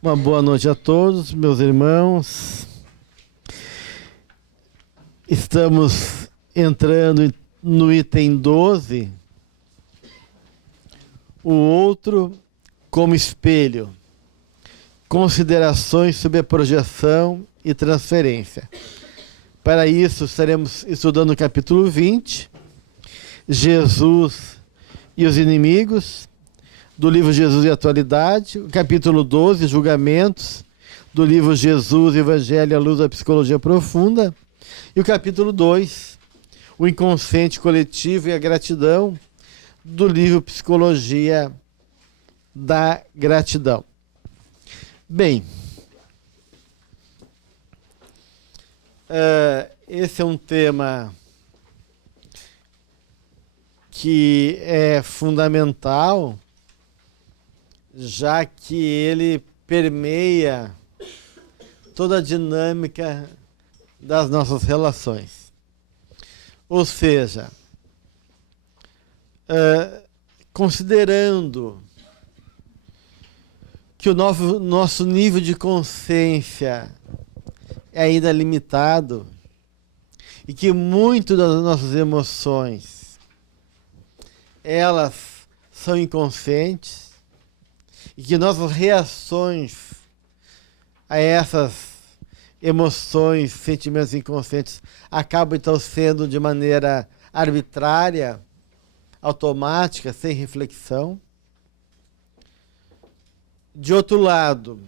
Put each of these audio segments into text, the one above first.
Uma boa noite a todos, meus irmãos. Estamos entrando no item 12, o outro como espelho. Considerações sobre a projeção e transferência. Para isso, estaremos estudando o capítulo 20, Jesus e os inimigos, do livro Jesus e Atualidade, o capítulo 12, Julgamentos, do livro Jesus, Evangelho à Luz da Psicologia Profunda, e o capítulo 2, o inconsciente coletivo e a gratidão, do livro Psicologia da Gratidão. Bem, esse é um tema que é fundamental, já que ele permeia toda a dinâmica das nossas relações. Ou seja, considerando que o nosso nível de consciência é ainda limitado e que muito das nossas emoções elas são inconscientes e que nossas reações a essas emoções, sentimentos inconscientes acabam então sendo de maneira arbitrária, automática, sem reflexão. De outro lado,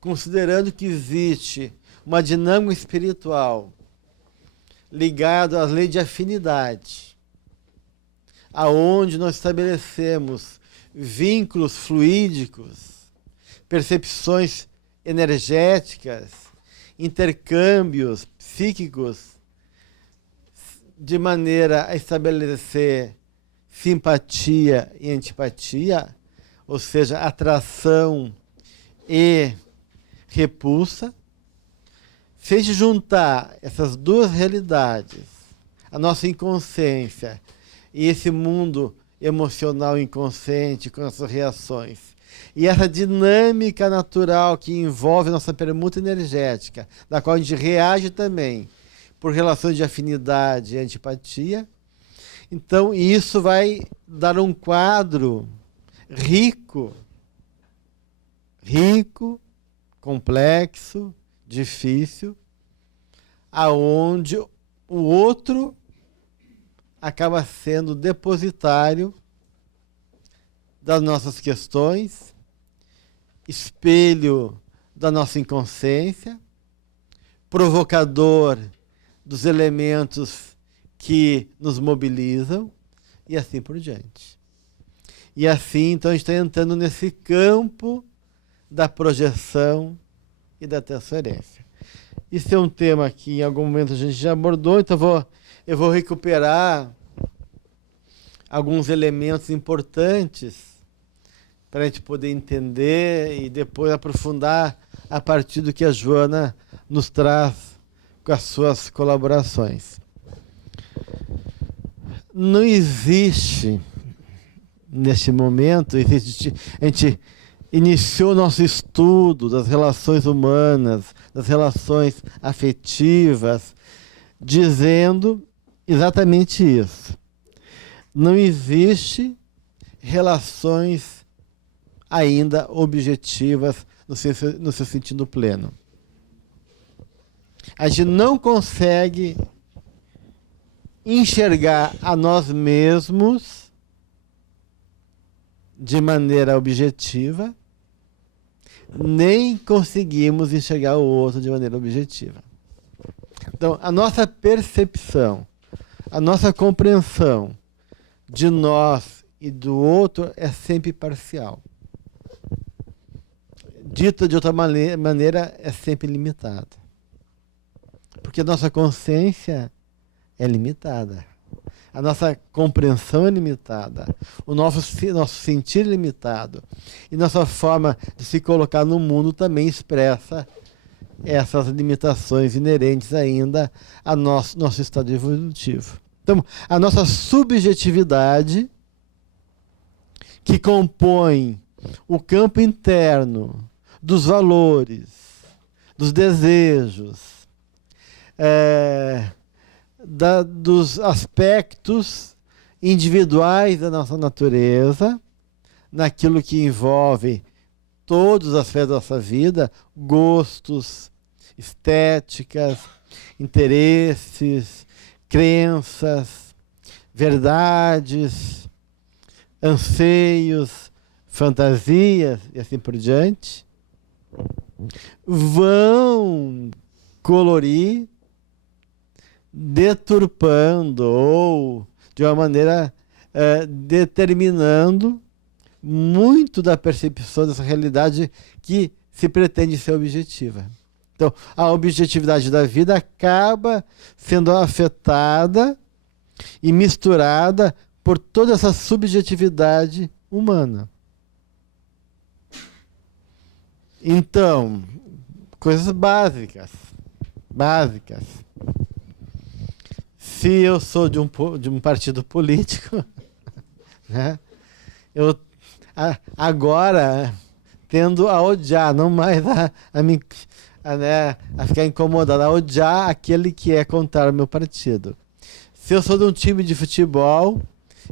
considerando que existe uma dinâmica espiritual ligada às leis de afinidade, aonde nós estabelecemos vínculos fluídicos, percepções energéticas, intercâmbios psíquicos, de maneira a estabelecer simpatia e antipatia, ou seja, atração e repulsa. Se a gente juntar essas duas realidades, a nossa inconsciência e esse mundo emocional inconsciente com as suas reações, e essa dinâmica natural que envolve a nossa permuta energética, da qual a gente reage também por relações de afinidade e antipatia, então isso vai dar um quadro rico, complexo, difícil, aonde o outro acaba sendo depositário das nossas questões, espelho da nossa inconsciência, provocador dos elementos que nos mobilizam e assim por diante. E assim, então, a gente está entrando nesse campo da projeção e da transferência. Isso é um tema que em algum momento a gente já abordou, então eu vou recuperar alguns elementos importantes para a gente poder entender e depois aprofundar a partir do que a Joana nos traz com as suas colaborações. Não existe, neste momento, a gente iniciou nosso estudo das relações humanas, das relações afetivas, dizendo exatamente isso. Não existe relações ainda objetivas no seu sentido pleno. A gente não consegue enxergar a nós mesmos de maneira objetiva, nem conseguimos enxergar o outro de maneira objetiva. Então, a nossa percepção, a nossa compreensão de nós e do outro é sempre parcial. Dita de outra maneira, é sempre limitada. Porque a nossa consciência é limitada. A nossa compreensão é limitada. O nosso sentir é limitado. E nossa forma de se colocar no mundo também expressa essas limitações inerentes ainda ao nosso estado evolutivo. Então, a nossa subjetividade, que compõe o campo interno dos valores, dos desejos, dos aspectos individuais da nossa natureza, naquilo que envolve todos os aspectos da nossa vida, gostos, estéticas, interesses, crenças, verdades, anseios, fantasias e assim por diante, vão colorir, deturpando ou de uma maneira determinando muito da percepção dessa realidade que se pretende ser objetiva. Então, a objetividade da vida acaba sendo afetada e misturada por toda essa subjetividade humana. Então, coisas básicas. Se eu sou de um partido político, né, eu agora tendo a odiar, não mais a ficar incomodado, a odiar aquele que é contrário ao meu partido. Se eu sou de um time de futebol,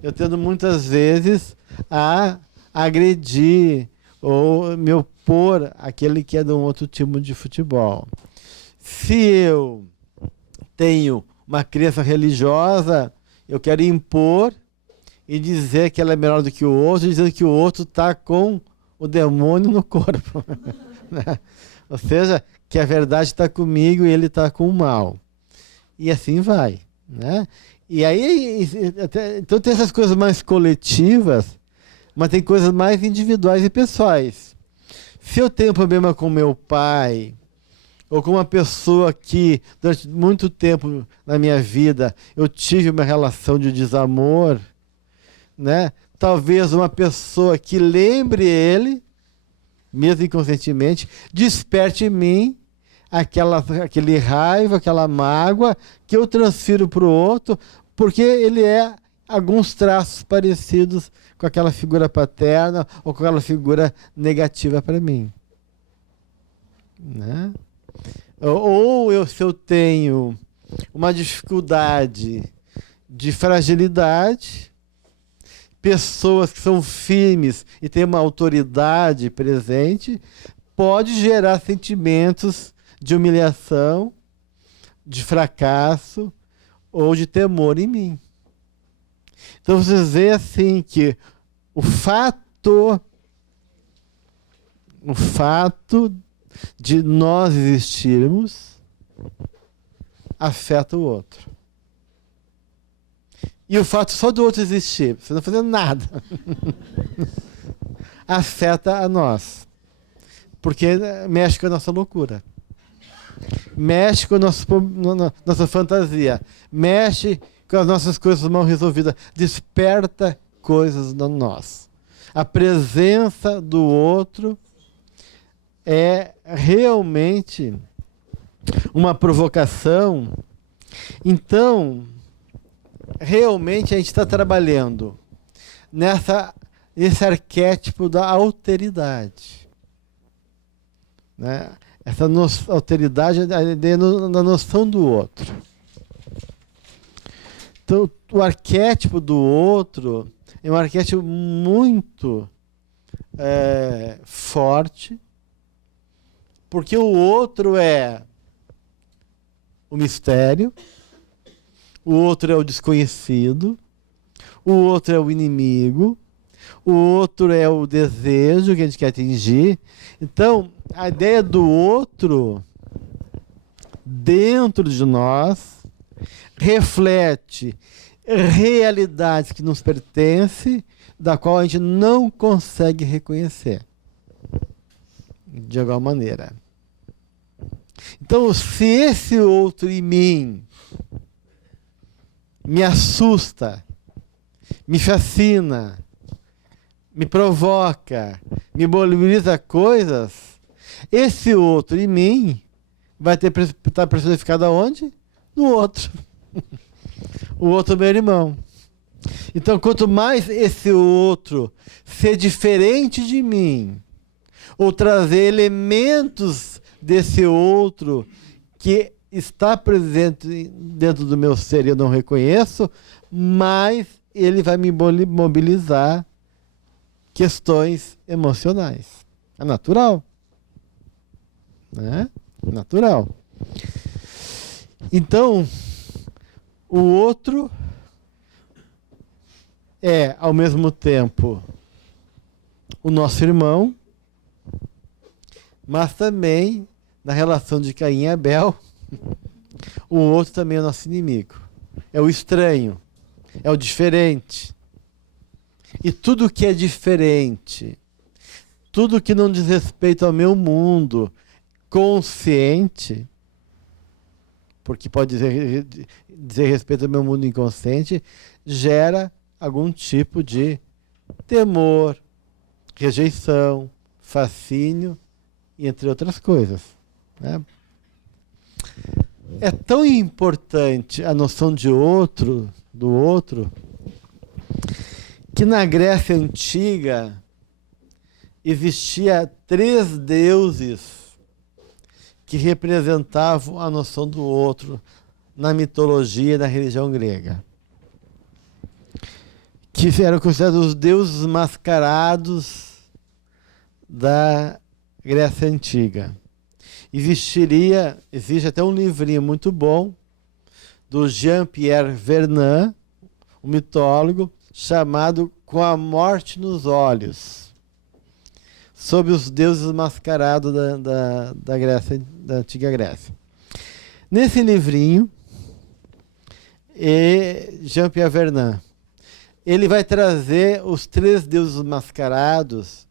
eu tendo muitas vezes a agredir ou me opor àquele que é de um outro time de futebol. Se eu tenho uma crença religiosa, eu quero impor e dizer que ela é melhor do que o outro, dizendo que o outro está com o demônio no corpo. Né? Ou seja, que a verdade está comigo e ele está com o mal. E assim vai. Né? E aí, então tem essas coisas mais coletivas, mas tem coisas mais individuais e pessoais. Se eu tenho problema com meu pai, ou com uma pessoa que durante muito tempo na minha vida eu tive uma relação de desamor, né? Talvez uma pessoa que lembre ele, mesmo inconscientemente, desperte em mim aquele raiva, aquela mágoa que eu transfiro para o outro, porque ele é alguns traços parecidos com aquela figura paterna ou com aquela figura negativa para mim. Né? Ou se eu tenho uma dificuldade de fragilidade, pessoas que são firmes e têm uma autoridade presente, pode gerar sentimentos de humilhação, de fracasso ou de temor em mim. Então vocês veem assim que o fato de nós existirmos afeta o outro. E o fato só do outro existir, você não fazendo nada, afeta a nós. Porque mexe com a nossa loucura. Mexe com a nossa fantasia. Mexe com as nossas coisas mal resolvidas. Desperta coisas em nós. A presença do outro é realmente uma provocação. Então, realmente a gente está trabalhando nesse arquétipo da alteridade. Né? Essa alteridade é a ideia da noção do outro. Então, o arquétipo do outro é um arquétipo muito forte, porque o outro é o mistério, o outro é o desconhecido, o outro é o inimigo, o outro é o desejo que a gente quer atingir. Então, a ideia do outro dentro de nós reflete realidades que nos pertencem, da qual a gente não consegue reconhecer de alguma maneira. Então, se esse outro em mim me assusta, me fascina, me provoca, me mobiliza coisas, esse outro em mim vai estar personificado aonde? No outro. O outro é meu irmão. Então, quanto mais esse outro ser diferente de mim, ou trazer elementos desse outro que está presente dentro do meu ser e eu não reconheço, mas ele vai me mobilizar questões emocionais. É natural. Né? Natural. Então, o outro é, ao mesmo tempo, o nosso irmão, mas também, na relação de Caim e Abel, o outro também é o nosso inimigo. É o estranho, é o diferente. E tudo que é diferente, tudo que não diz respeito ao meu mundo consciente, porque pode dizer respeito ao meu mundo inconsciente, gera algum tipo de temor, rejeição, fascínio, entre outras coisas. Né? É tão importante a noção de outro, do outro, que na Grécia Antiga existia 3 deuses que representavam a noção do outro na mitologia e na religião grega. Que eram considerados os deuses mascarados da Grécia Antiga. Existe até um livrinho muito bom do Jean-Pierre Vernant, um mitólogo, chamado Com a Morte nos Olhos, sobre os deuses mascarados da Grécia, da Antiga Grécia. Nesse livrinho, Jean-Pierre Vernant, ele vai trazer os 3 deuses mascarados.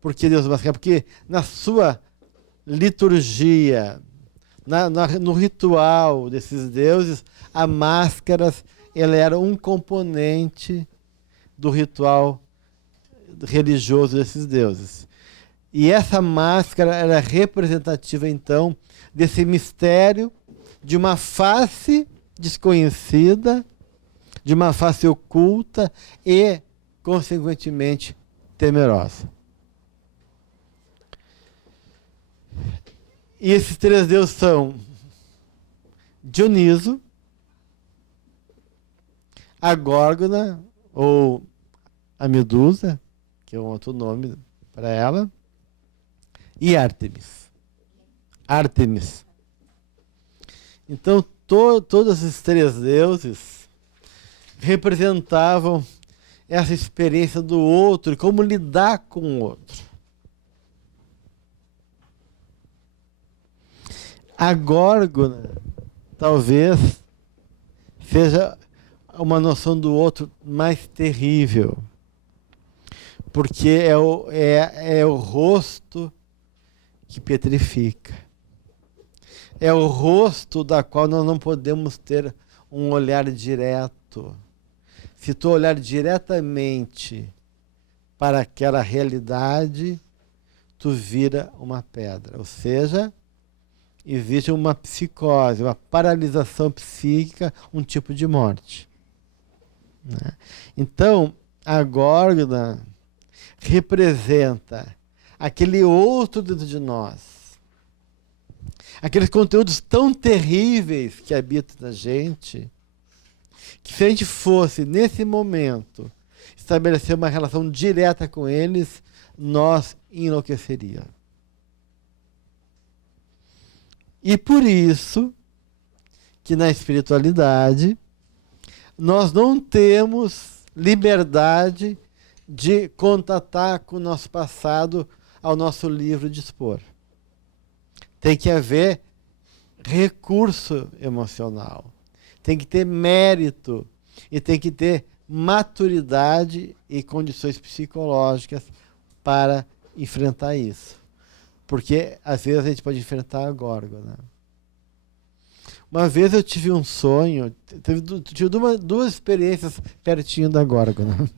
Por que deuses mascarados? Porque na sua liturgia, no ritual desses deuses, a máscara ela era um componente do ritual religioso desses deuses. E essa máscara era representativa, então, desse mistério de uma face desconhecida, de uma face oculta e, consequentemente, temerosa. E esses 3 deuses são Dioniso, a Górgona, ou a Medusa, que é um outro nome para ela, e Ártemis. Ártemis. Então, todos esses 3 deuses representavam essa experiência do outro e como lidar com o outro. A Górgona talvez seja uma noção do outro mais terrível, porque é o rosto que petrifica. É o rosto da qual nós não podemos ter um olhar direto. Se tu olhar diretamente para aquela realidade, tu vira uma pedra. Ou seja, existe uma psicose, uma paralisação psíquica, um tipo de morte. Né? Então, a Górgona representa aquele outro dentro de nós. Aqueles conteúdos tão terríveis que habitam na gente, que se a gente fosse, nesse momento, estabelecer uma relação direta com eles, nós enlouqueceríamos. E por isso que na espiritualidade nós não temos liberdade de contatar com o nosso passado ao nosso livre dispor. Tem que haver recurso emocional, tem que ter mérito e tem que ter maturidade e condições psicológicas para enfrentar isso. Porque às vezes a gente pode enfrentar a Górgona. Uma vez eu tive um sonho, tive duas experiências pertinho da Górgona.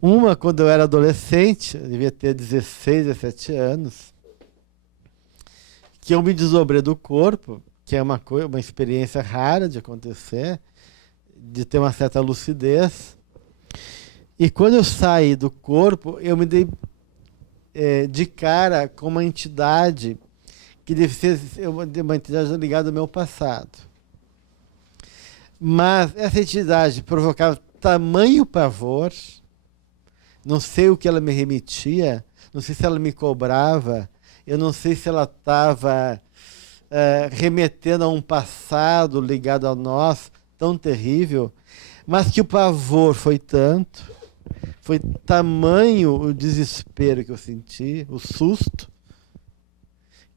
Uma quando eu era adolescente, eu devia ter 16, 17 anos, que eu me desdobrei do corpo, que é uma experiência rara de acontecer, de ter uma certa lucidez. E quando eu saí do corpo, eu me dei de cara com uma entidade que deve ser uma entidade ligada ao meu passado. Mas essa entidade provocava tamanho pavor, não sei o que ela me remetia, não sei se ela me cobrava, eu não sei se ela estava remetendo a um passado ligado a nós, tão terrível, mas que o pavor foi tanto, foi tamanho o desespero que eu senti, o susto,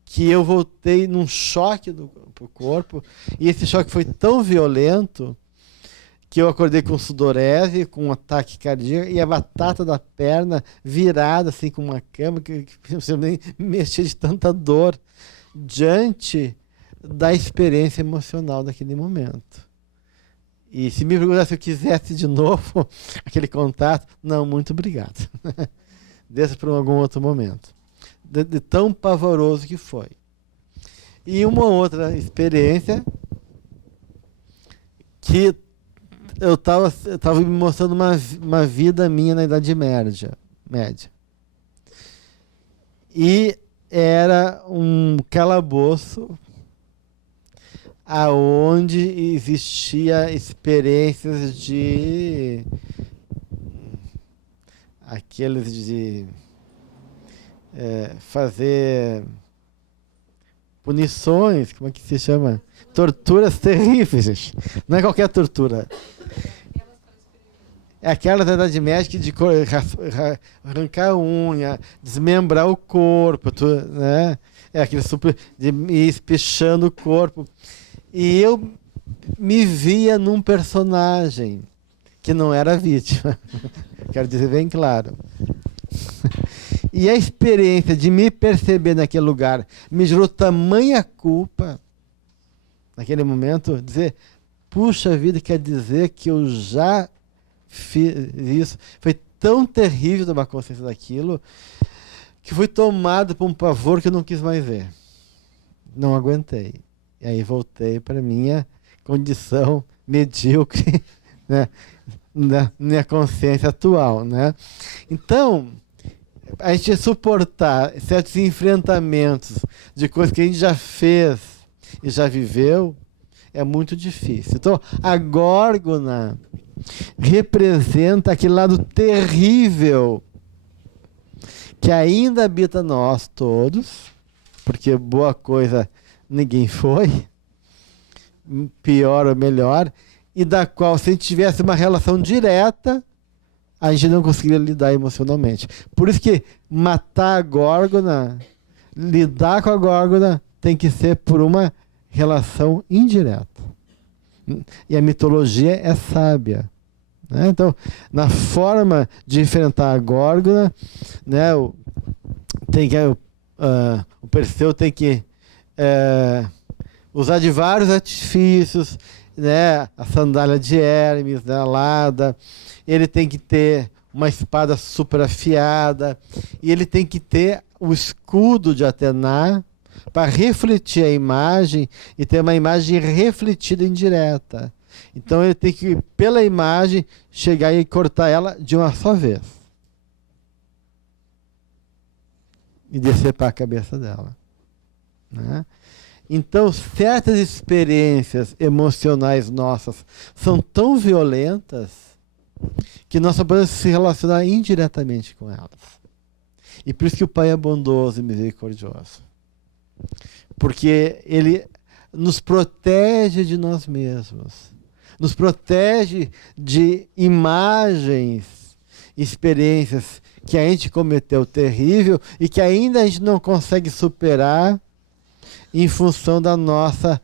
que eu voltei num choque pro corpo, e esse choque foi tão violento que eu acordei com sudorese, com um ataque cardíaco, e a batata da perna virada assim com uma cama, que eu nem mexia de tanta dor, diante da experiência emocional daquele momento. E se me perguntasse se eu quisesse de novo aquele contato, não, muito obrigado. Deixa para algum outro momento. De tão pavoroso que foi. E uma outra experiência que eu estava me mostrando uma vida minha na Idade Média. E era um calabouço aonde existia experiências de aqueles de fazer punições, como é que se chama? Torturas terríveis. Não é qualquer tortura. É aquela da Idade Média de arrancar a unha, desmembrar o corpo, né? É aquele super de ir espichando o corpo. E eu me via num personagem que não era vítima. Quero dizer bem claro. E a experiência de me perceber naquele lugar me gerou tamanha culpa, naquele momento, dizer, puxa vida, quer dizer que eu já fiz isso. Foi tão terrível tomar consciência daquilo, que fui tomado por um pavor que eu não quis mais ver. Não aguentei. E aí voltei para minha condição medíocre, né, na minha consciência atual, né? Então, a gente suportar certos enfrentamentos de coisas que a gente já fez e já viveu é muito difícil. Então, a górgona representa aquele lado terrível que ainda habita nós todos, porque boa coisa ninguém foi, pior ou melhor, e da qual, se a gente tivesse uma relação direta, a gente não conseguiria lidar emocionalmente. Por isso que matar a górgona, lidar com a górgona, tem que ser por uma relação indireta. E a mitologia é sábia, né? Então, na forma de enfrentar a górgona, né, o Perseu tem que usar de vários artifícios, né, a sandália de Hermes, né, a Lada, ele tem que ter uma espada super afiada, e ele tem que ter o escudo de Atena para refletir a imagem e ter uma imagem refletida indireta. Então ele tem que, pela imagem, chegar e cortar ela de uma só vez. E decepar a cabeça dela, né? Então, certas experiências emocionais nossas são tão violentas que nós só podemos se relacionar indiretamente com elas. E por isso que o Pai é bondoso e misericordioso. Porque Ele nos protege de nós mesmos. Nos protege de imagens, experiências que a gente cometeu terrível e que ainda a gente não consegue superar em função da nossa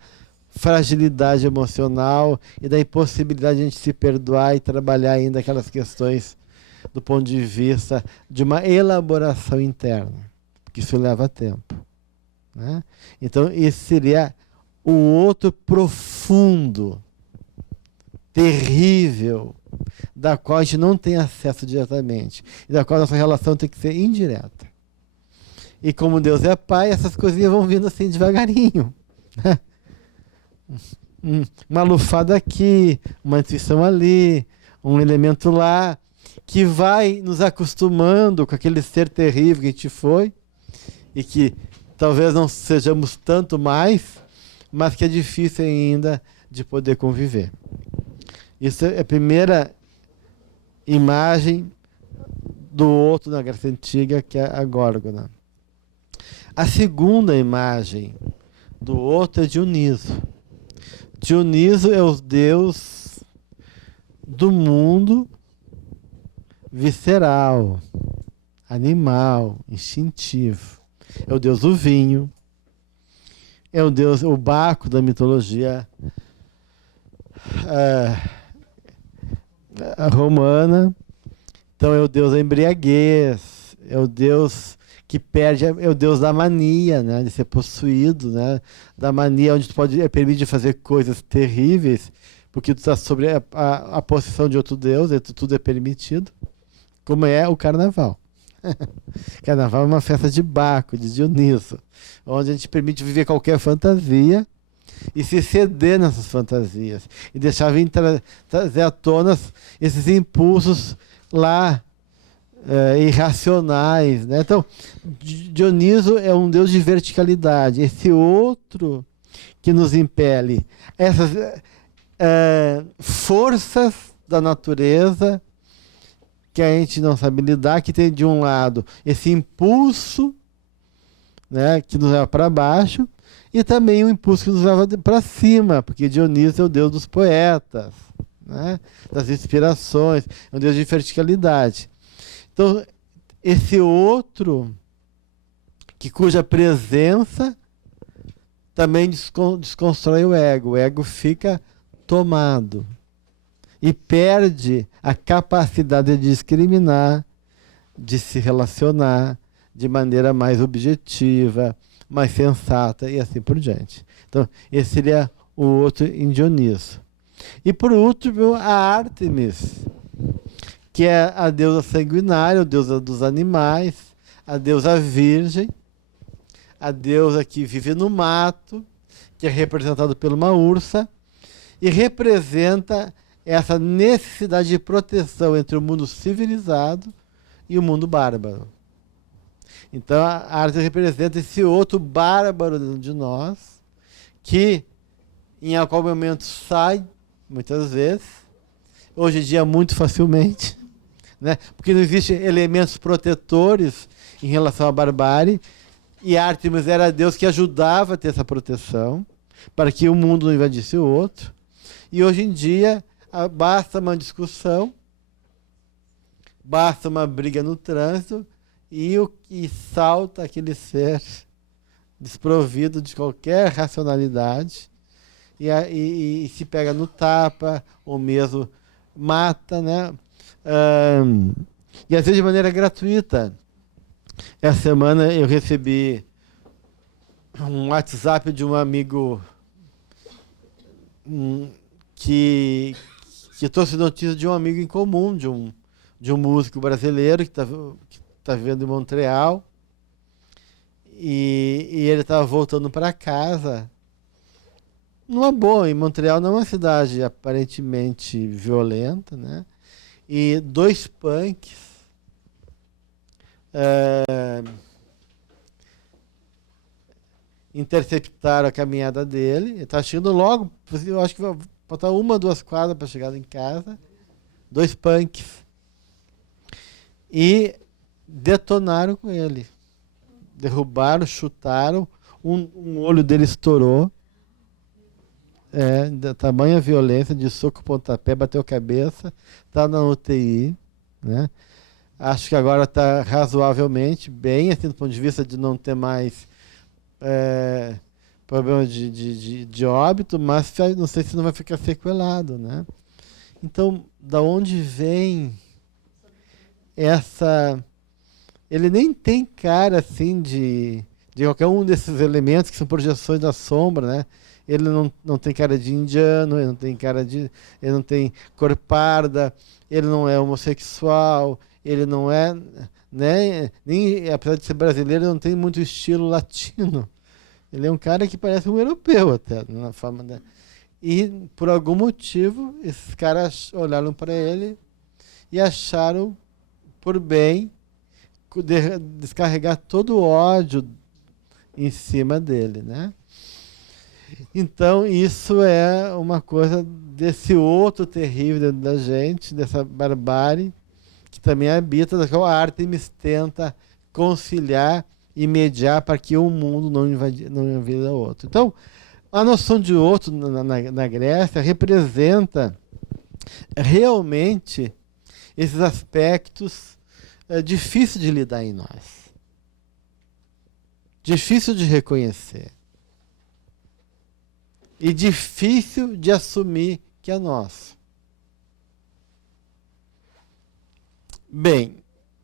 fragilidade emocional e da impossibilidade de a gente se perdoar e trabalhar ainda aquelas questões do ponto de vista de uma elaboração interna, porque isso leva tempo, né? Então, esse seria o outro profundo, terrível, da qual a gente não tem acesso diretamente, e da qual a nossa relação tem que ser indireta. E como Deus é Pai, essas coisinhas vão vindo assim devagarinho, né? Uma lufada aqui, uma intuição ali, um elemento lá, que vai nos acostumando com aquele ser terrível que a gente foi, e que talvez não sejamos tanto mais, mas que é difícil ainda de poder conviver. Isso é a primeira imagem do outro na Grécia Antiga, que é a Górgona. A segunda imagem do outro é Dioniso. Dioniso é o deus do mundo visceral, animal, instintivo. É o deus do vinho, é o deus, o Baco da mitologia romana. Então é o deus da embriaguez, é o deus que perde, é o deus da mania, né, de ser possuído, né, da mania onde tu pode permite fazer coisas terríveis, porque tu está sobre a possessão de outro deus, e tudo é permitido, como é o carnaval. Carnaval é uma festa de Baco, de Dioniso, onde a gente permite viver qualquer fantasia e se ceder nessas fantasias e deixar vir trazer à tona esses impulsos lá irracionais, né? Então, Dioniso é um deus de verticalidade. Esse outro que nos impele, essas forças da natureza que a gente não sabe lidar, que tem de um lado esse impulso, né, que nos leva para baixo, e também o impulso que nos leva para cima, porque Dioniso é o deus dos poetas, né, das inspirações, é um deus de verticalidade. Então, esse outro, cuja presença também desconstrói o ego fica tomado e perde a capacidade de discriminar, de se relacionar de maneira mais objetiva, mais sensata e assim por diante. Então, esse seria o outro em Dioniso. E por último, a Ártemis, que é a deusa sanguinária, a deusa dos animais, a deusa virgem, a deusa que vive no mato, que é representada por uma ursa, e representa essa necessidade de proteção entre o mundo civilizado e o mundo bárbaro. Então a arte representa esse outro bárbaro dentro de nós, que em algum momento sai, muitas vezes, hoje em dia muito facilmente, né? Porque não existem elementos protetores em relação à barbárie, e Ártemis era Deus que ajudava a ter essa proteção, para que o mundo não invadisse o outro. E hoje em dia, basta uma discussão, basta uma briga no trânsito, e salta aquele ser desprovido de qualquer racionalidade, e se pega no tapa, ou mesmo mata, né? E às vezes de maneira gratuita. Essa semana eu recebi um WhatsApp de um amigo que trouxe notícia de um amigo em comum, de um músico brasileiro que está vivendo em Montreal, e ele estava voltando para casa numa boa. Em Montreal não é uma cidade aparentemente violenta, né? E dois punks interceptaram a caminhada dele. Ele está chegando logo, eu acho que vai faltar 1-2 quadras para chegar em casa. Dois punks. E detonaram com ele. Derrubaram, chutaram. Um olho dele estourou. Da tamanha violência, de soco, pontapé, bateu a cabeça. Está na UTI, né? Acho que agora está razoavelmente bem, assim, do ponto de vista de não ter mais problema de óbito, mas não sei se não vai ficar sequelado, né? Então, da onde vem essa... Ele nem tem cara, assim, de qualquer um desses elementos que são projeções da sombra, né? Ele não tem cara de indiano, ele não tem cara de... Ele não tem cor parda, ele não é homossexual, ele não é... Né, nem, apesar de ser brasileiro, ele não tem muito estilo latino. Ele é um cara que parece um europeu até, na forma da... E, por algum motivo, esses caras olharam para ele e acharam por bem descarregar todo o ódio em cima dele, né? Então, isso é uma coisa desse outro terrível dentro da gente, dessa barbárie, que também habita, da qual a Ártemis tenta conciliar e mediar para que um mundo não invada o outro. Então, a noção de outro na Grécia representa realmente esses aspectos difíceis de lidar em nós. Difícil de reconhecer. E difícil de assumir que é nosso. Bem,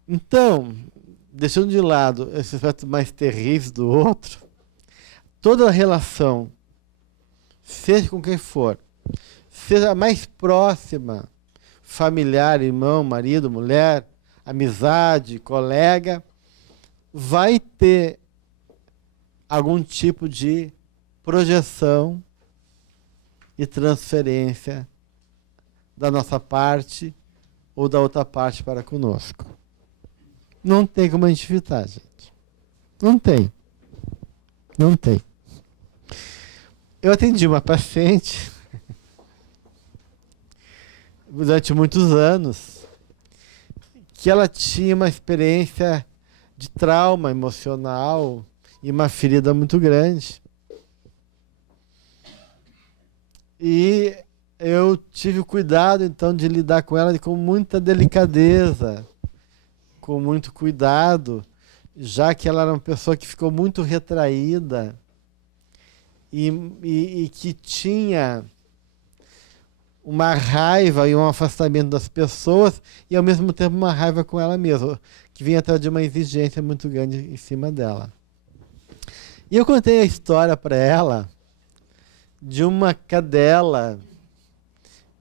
então, deixando de lado esses aspectos mais terríveis do outro, toda a relação, seja com quem for, seja a mais próxima, familiar, irmão, marido, mulher, amizade, colega, vai ter algum tipo de projeção e transferência da nossa parte ou da outra parte para conosco. Não tem como a gente evitar, gente. Não tem. Não tem. Eu atendi uma paciente durante muitos anos que ela tinha uma experiência de trauma emocional e uma ferida muito grande. E eu tive o cuidado, então, de lidar com ela com muita delicadeza, com muito cuidado, já que ela era uma pessoa que ficou muito retraída e que tinha uma raiva e um afastamento das pessoas e, ao mesmo tempo, uma raiva com ela mesma, que vinha atrás de uma exigência muito grande em cima dela. E eu contei a história para ela de uma cadela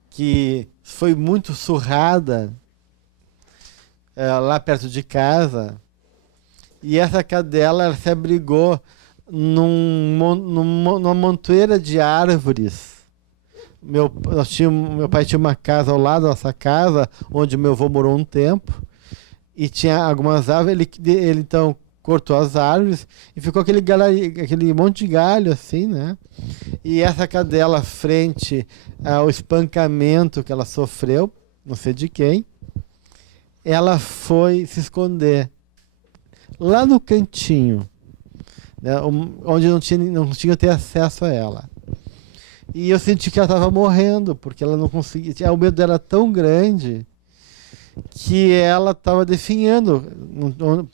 que foi muito surrada lá perto de casa, e essa cadela ela se abrigou numa montoeira de árvores. Meu pai tinha uma casa ao lado da nossa casa, onde meu avô morou um tempo, e tinha algumas árvores, ele então cortou as árvores e ficou aquele monte de galho assim, né? E essa cadela, frente ao espancamento que ela sofreu, não sei de quem, ela foi se esconder lá no cantinho, né? Onde não tinha ter acesso a ela. E eu senti que ela estava morrendo, porque ela não conseguia, o medo dela era tão grande que ela estava definhando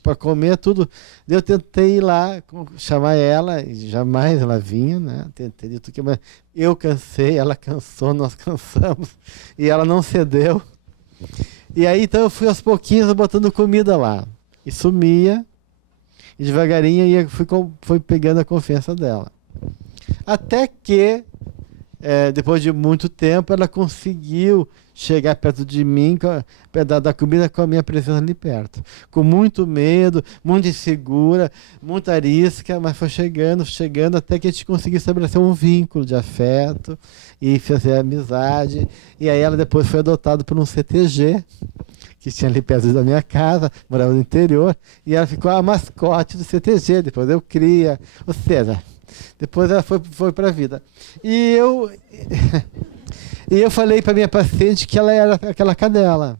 para comer tudo. Eu tentei ir lá chamar ela, e jamais ela vinha, né? Tentei de tudo que, mas eu cansei, ela cansou, nós cansamos, e ela não cedeu. E aí então eu fui aos pouquinhos botando comida lá, e sumia, e devagarinho fui pegando a confiança dela. Até que, depois de muito tempo, ela conseguiu chegar perto de mim, da comida, com a minha presença ali perto. Com muito medo, muito insegura, muita arisca, mas foi chegando, até que a gente conseguiu estabelecer um vínculo de afeto e fazer amizade. E aí ela depois foi adotada por um CTG, que tinha ali perto da minha casa, morava no interior, e ela ficou a mascote do CTG, depois eu cria, ou seja, depois ela foi para a vida. E eu falei para minha paciente que ela era aquela cadela,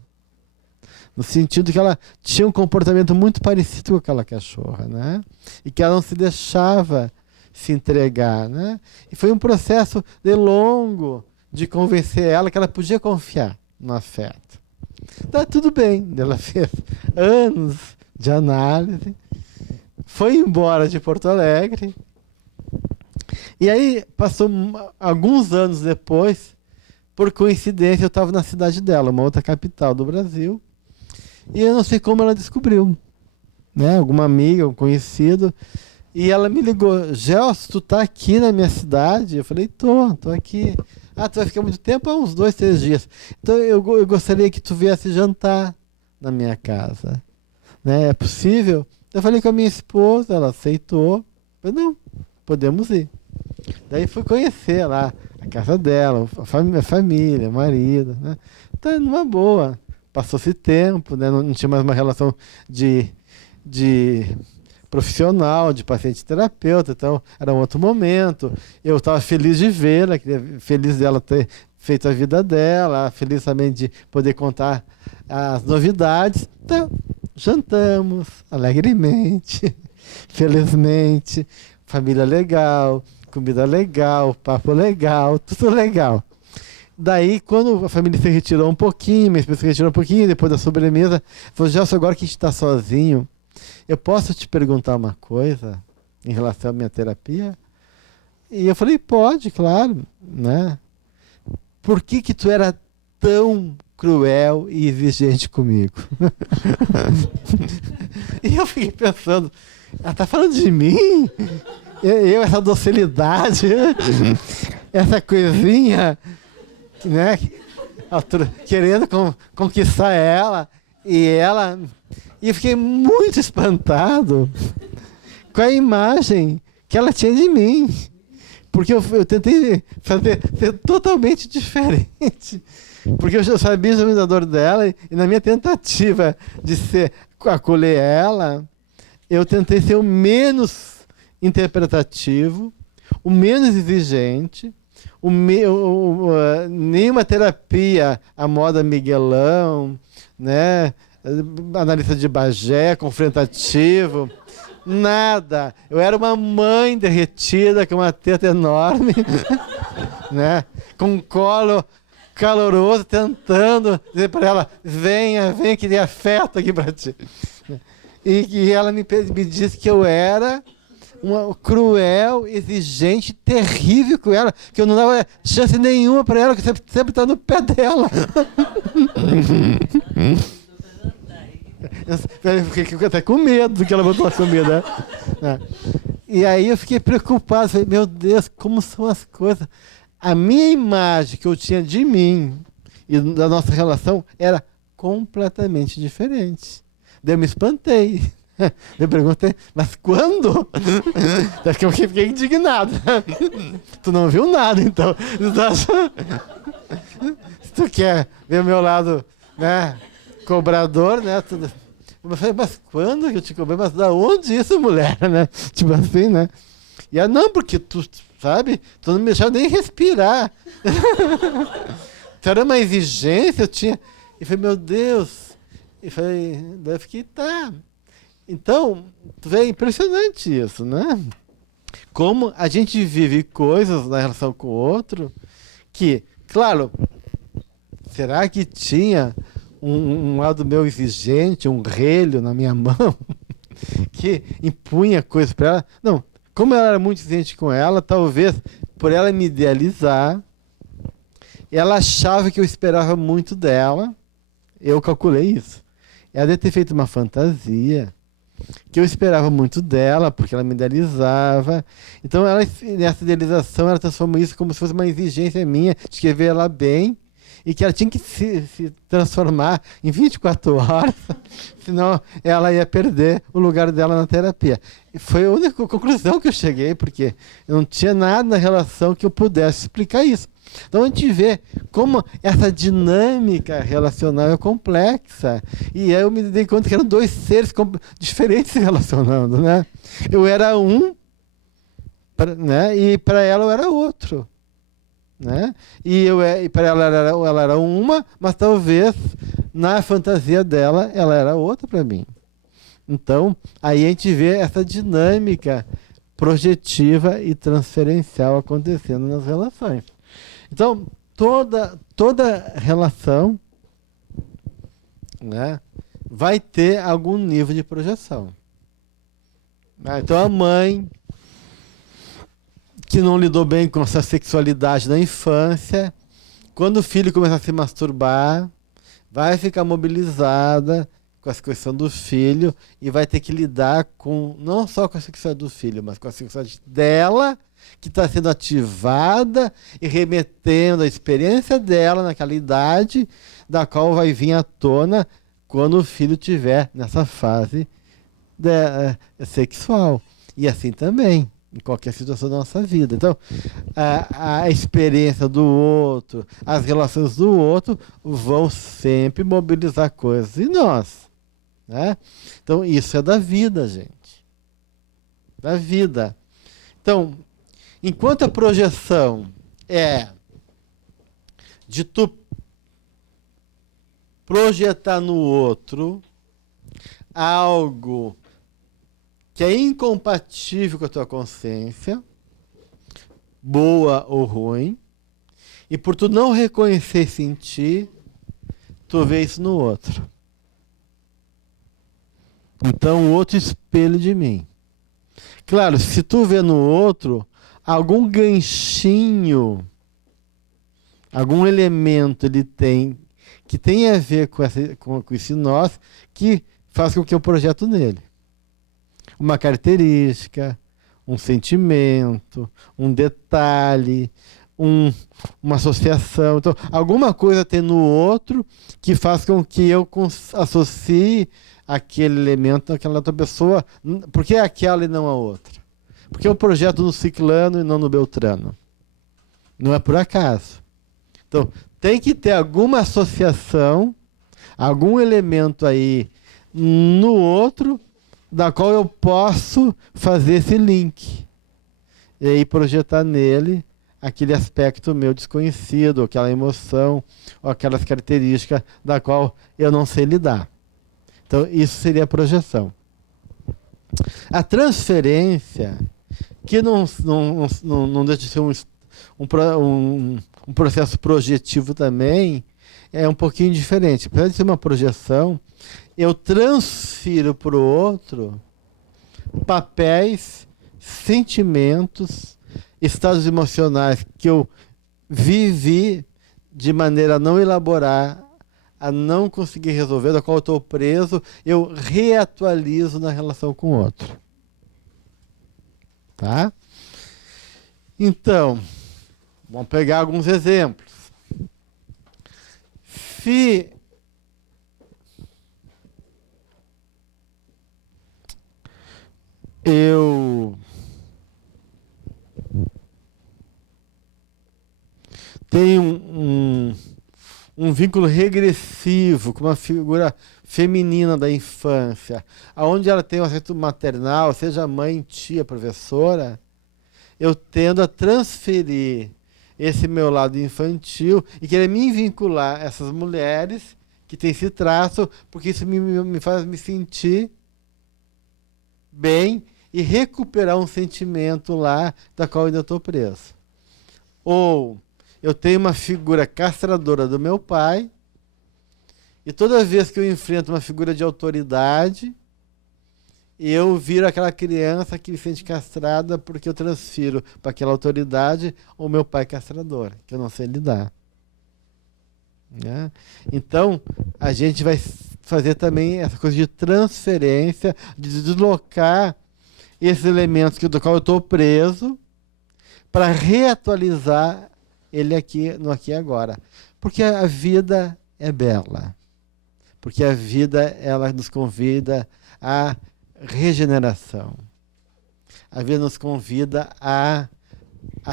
no sentido que ela tinha um comportamento muito parecido com aquela cachorra, né? E que ela não se deixava se entregar, né? E foi um processo longo de convencer ela que ela podia confiar no afeto. Tá tudo bem, ela fez anos de análise, foi embora de Porto Alegre, e aí passou alguns anos depois, por coincidência, eu estava na cidade dela, uma outra capital do Brasil, e eu não sei como ela descobriu, né? Alguma amiga, um conhecido, e ela me ligou: Gelson, tu tá aqui na minha cidade? Eu falei: tô aqui. Ah, tu vai ficar muito tempo? Uns 2, 3 dias. Então eu gostaria que tu viesse jantar na minha casa, né? É possível? Eu falei com a minha esposa, ela aceitou. Eu falei: não, podemos ir. Daí fui conhecer lá a casa dela, a família, o marido, né? Tá numa boa. passou-se tempo, né? Não tinha mais uma relação de profissional, de paciente-terapeuta, então era um outro momento. Eu estava feliz de vê-la, feliz dela ter feito a vida dela, feliz também de poder contar as novidades. Então, jantamos alegremente, felizmente, família legal, comida legal, papo legal, tudo legal. Daí, quando a família se retirou um pouquinho, minha esposa se retirou um pouquinho, depois da sobremesa, falou, Gelson, agora que a gente está sozinho, eu posso te perguntar uma coisa em relação à minha terapia? E eu falei, pode, claro, né? Por que que tu era tão cruel e exigente comigo? E eu fiquei pensando, ela está falando de mim? Eu, essa docilidade, essa coisinha, né? Querendo conquistar ela, e eu fiquei muito espantado com a imagem que ela tinha de mim, porque eu tentei ser totalmente diferente, porque eu já sabia o examinador dela, e na minha tentativa de acolher ela, eu tentei ser o menos interpretativo, o menos exigente, nenhuma terapia à moda Miguelão, né? Analista de Bagé, confrontativo, nada. Eu era uma mãe derretida com uma teta enorme, né? Com um colo caloroso, tentando dizer para ela, venha que tem afeto aqui para ti. E ela me disse que eu era uma cruel, exigente, terrível com ela, que eu não dava chance nenhuma para ela, que eu sempre estava no pé dela. Eu fiquei até com medo do que ela botou a comida. Né? E aí eu fiquei preocupado, falei, meu Deus, como são as coisas. A minha imagem que eu tinha de mim e da nossa relação era completamente diferente. Daí eu me espantei. Eu perguntei, mas quando? Acho que eu fiquei indignado. Tu não viu nada, então. Se tu quer ver o meu lado, né, cobrador, né? Eu falei, mas quando que eu te cobrei? Mas da onde isso, mulher, né? Tipo assim, né? E ela, não, porque tu, sabe? Tu não me deixava nem respirar. Tu era uma exigência, eu tinha... E falei, meu Deus. E falei, daí eu fiquei, tá... Então, é impressionante isso, né? Como a gente vive coisas na relação com o outro que, claro, será que tinha um lado meu exigente, um relho na minha mão que impunha coisas para ela? Não, como ela era muito exigente com ela, talvez por ela me idealizar, ela achava que eu esperava muito dela, eu calculei isso. Ela deve ter feito uma fantasia que eu esperava muito dela, porque ela me idealizava. Então, nessa idealização, ela transformou isso como se fosse uma exigência minha de querer ver ela bem e que ela tinha que se transformar em 24 horas, senão ela ia perder o lugar dela na terapia. E foi a única conclusão que eu cheguei, porque eu não tinha nada na relação que eu pudesse explicar isso. Então a gente vê como essa dinâmica relacional é complexa. E aí eu me dei conta que eram dois seres diferentes se relacionando, né? Eu era um, né? E para ela eu era outro. Né? E para ela era uma, mas talvez na fantasia dela ela era outra para mim. Então aí a gente vê essa dinâmica projetiva e transferencial acontecendo nas relações. Então, toda relação, né, vai ter algum nível de projeção. Então, a mãe que não lidou bem com essa sexualidade na infância, quando o filho começar a se masturbar, vai ficar mobilizada com essa questão do filho e vai ter que lidar com, não só com a sexualidade do filho, mas com a sexualidade dela, que está sendo ativada e remetendo a experiência dela naquela idade, da qual vai vir à tona quando o filho estiver nessa fase sexual. E assim também, em qualquer situação da nossa vida. Então, a experiência do outro, as relações do outro vão sempre mobilizar coisas em nós, né? Então, isso é da vida, gente. Da vida. Então, enquanto a projeção é de tu projetar no outro algo que é incompatível com a tua consciência, boa ou ruim, e por tu não reconhecer e sentir, tu vê isso no outro. Então o outro espelho de mim. Claro, se tu vê no outro algum ganchinho, algum elemento ele tem que tem a ver com esse nós, que faz com que eu projeto nele. Uma característica, um sentimento, um detalhe, uma associação. Então, alguma coisa tem no outro que faz com que eu associe aquele elemento àquela outra pessoa. Por que aquela e não a outra? Porque eu projeto no ciclano e não no beltrano. Não é por acaso. Então, tem que ter alguma associação, algum elemento aí no outro, da qual eu posso fazer esse link. E aí projetar nele aquele aspecto meu desconhecido, aquela emoção, ou aquelas características da qual eu não sei lidar. Então, isso seria a projeção. A transferência, que não deixa de ser um processo projetivo também, é um pouquinho diferente. Apesar de ser uma projeção, eu transfiro para o outro papéis, sentimentos, estados emocionais que eu vivi de maneira a não elaborar, a não conseguir resolver, da qual eu estou preso, eu reatualizo na relação com o outro. Tá? Então, vamos pegar alguns exemplos. Se eu tenho um vínculo regressivo com uma figura feminina da infância, onde ela tem um afeto maternal, seja mãe, tia, professora, eu tendo a transferir esse meu lado infantil e querer me vincular a essas mulheres que têm esse traço, porque isso me faz me sentir bem e recuperar um sentimento lá da qual eu ainda estou preso. Ou eu tenho uma figura castradora do meu pai, e toda vez que eu enfrento uma figura de autoridade, eu viro aquela criança que me sente castrada porque eu transfiro para aquela autoridade o meu pai castrador, que eu não sei lidar. Né? Então, a gente vai fazer também essa coisa de transferência, de deslocar esses elementos do qual eu estou preso, para reatualizar ele aqui, no aqui e agora. Porque a vida é bela. Porque a vida, ela nos convida à regeneração. A vida nos convida à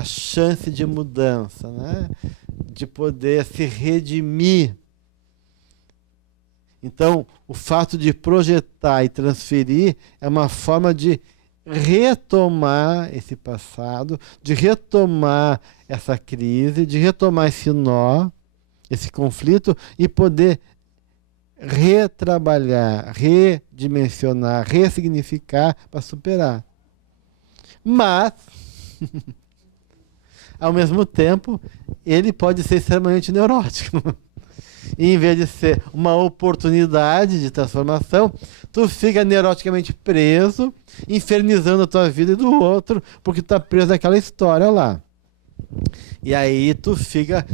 chance de mudança, né? De poder se redimir. Então, o fato de projetar e transferir é uma forma de retomar esse passado, de retomar essa crise, de retomar esse nó, esse conflito e poder retrabalhar, redimensionar, ressignificar para superar. Mas, ao mesmo tempo, ele pode ser extremamente neurótico. E em vez de ser uma oportunidade de transformação, tu fica neuroticamente preso, infernizando a tua vida e do outro, porque tu tá preso naquela história lá. E aí tu fica